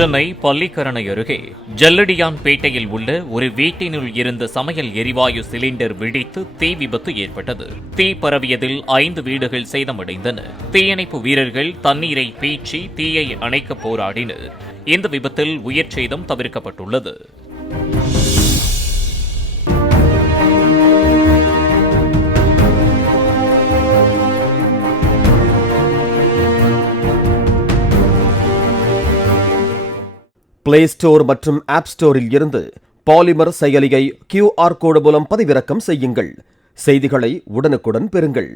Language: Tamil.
சென்னை பள்ளிக்கரணை அருகே ஜல்லடியான்பேட்டையில் உள்ள ஒரு வீட்டினுள் இருந்த சமையல் எரிவாயு சிலிண்டர் வெடித்து தீ விபத்து ஏற்பட்டது. தீ பரவியதில் 5 வீடுகள் சேதமடைந்தன. தீயணைப்பு வீரர்கள் தண்ணீரை பீய்ச்சி தீயை அணைக்க போராடினர். இந்த விபத்தில் உயிர் சேதம் தவிர்க்கப்பட்டுள்ளது. பிளே ஸ்டோர் மற்றும் ஆப் ஸ்டோரில் இருந்து பாலிமர் செயலியை QR கோடு மூலம் பதிவிறக்கம் செய்யுங்கள். செய்திகளை உடனுக்குடன் பெறுங்கள்.